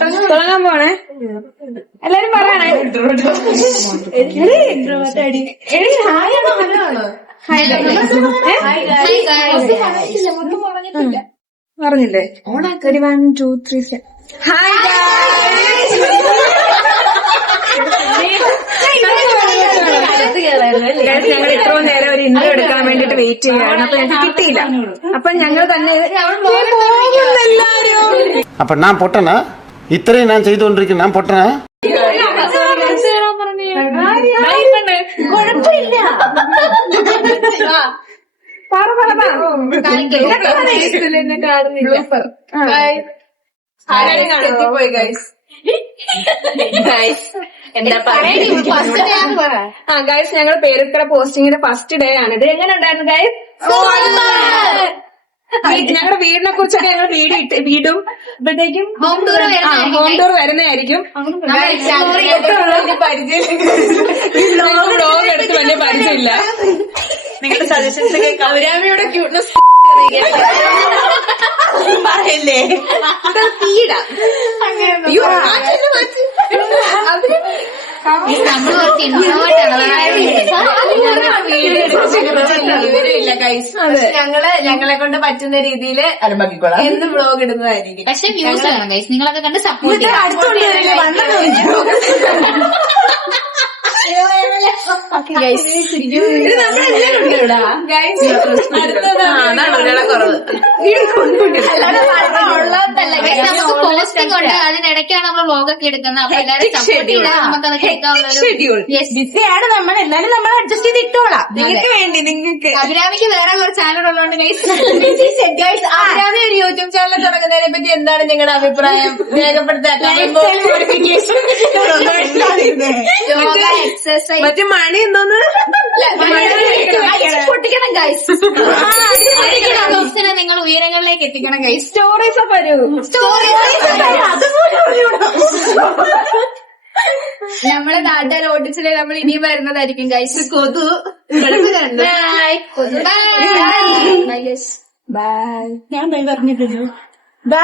തുടങ്ങാൻ പോണേ. എല്ലാരും പറയണേ. പറഞ്ഞില്ലേ? 1 2 3 ഹായ് ഞങ്ങൾ ഇത്രയും നേരം ഒരു ഇന്റർവ്യൂ എടുക്കാൻ വേണ്ടിട്ട് വെയിറ്റ് ചെയ്യുകയാണ്. അപ്പൊ ഞങ്ങൾക്ക് കിട്ടിയില്ല. അപ്പൊ ഞങ്ങൾ തന്നെ എല്ലാരും അപ്പൊ ഞാൻ പൊട്ടനാ? ഇത്രയും ഞാൻ ചെയ്തുകൊണ്ടിരിക്കുന്നു, ഞാൻ പൊട്ടനാ? കുഴപ്പമില്ല. ഗൈസ് ഞങ്ങൾ പേരുക്കട പോസ്റ്റിങ്ങിന്റെ ഫസ്റ്റ് ഡേ ആണ്. ഇത് എങ്ങനെ ഉണ്ടായിരുന്നു ഗൈസ്? ഞങ്ങളുടെ വീടിനെ കുറിച്ചൊക്കെ ഞങ്ങൾ വീടും ഇപ്പോഴത്തേക്കും ഹോം ടൂർ വരുന്നതായിരിക്കും. വ്ലോഗ് എടുത്ത് വലിയ പരിചയമില്ല. നിങ്ങളുടെ സജഷൻസ് ഒക്കെ കൗരാമിയുടെ ക്യൂട്ട്നെസ് പറയല്ലേ? ഞങ്ങളെ കൊണ്ട് പറ്റുന്ന രീതിയിൽ എന്ന് വ്ലോഗ് ഇടുന്നതായിരിക്കും. പക്ഷെ വ്യൂസ് വേണം ഗൈസ്, നിങ്ങളൊക്കെ കണ്ട് സപ്പോർട്ട് പോസ്റ്റിംഗ് ഉണ്ട്, അതിനിടയ്ക്കാണ് നമ്മൾ വ്ലോഗൊക്കെ എടുക്കുന്നത്. അപ്പൊ എല്ലാരും സപ്പോർട്ട് ചെയ്താൽ നമുക്കത് ബിസിയാണ് നമ്മൾ, എന്നാലും നമ്മൾ അഡ്ജസ്റ്റ് ചെയ്ത് ഇട്ടോളാം. നിങ്ങൾക്ക് വേണ്ടി നിങ്ങൾക്ക് അഭിരാമിക്ക് വേറെ കുറച്ച് ചാനൽ ഉള്ളതുകൊണ്ട് അഭിരാമി ഒരു യൂട്യൂബ് ചാനൽ തുടങ്ങുന്നതിനെ പറ്റി എന്താണ് നിങ്ങളുടെ അഭിപ്രായം? രേഖപ്പെടുത്താൻ എക്സസൈസ് മറ്റേ മണി എന്തോന്ന് പൊട്ടിക്കണം ഗൈസ്. ബോക്സിനെ നിങ്ങൾ ഉയരങ്ങളിലേക്ക് എത്തിക്കണം ഗൈസ്. സ്റ്റോറീസ് വരൂ. നമ്മളെ നാട്ടുകാർ ഓടിച്ചില്ലേ നമ്മൾ ഇനിയും വരുന്നതായിരിക്കും ഗൈസ്. കൊതു ബൈ. ഞാൻ പറഞ്ഞിട്ടുണ്ട്. ബൈ.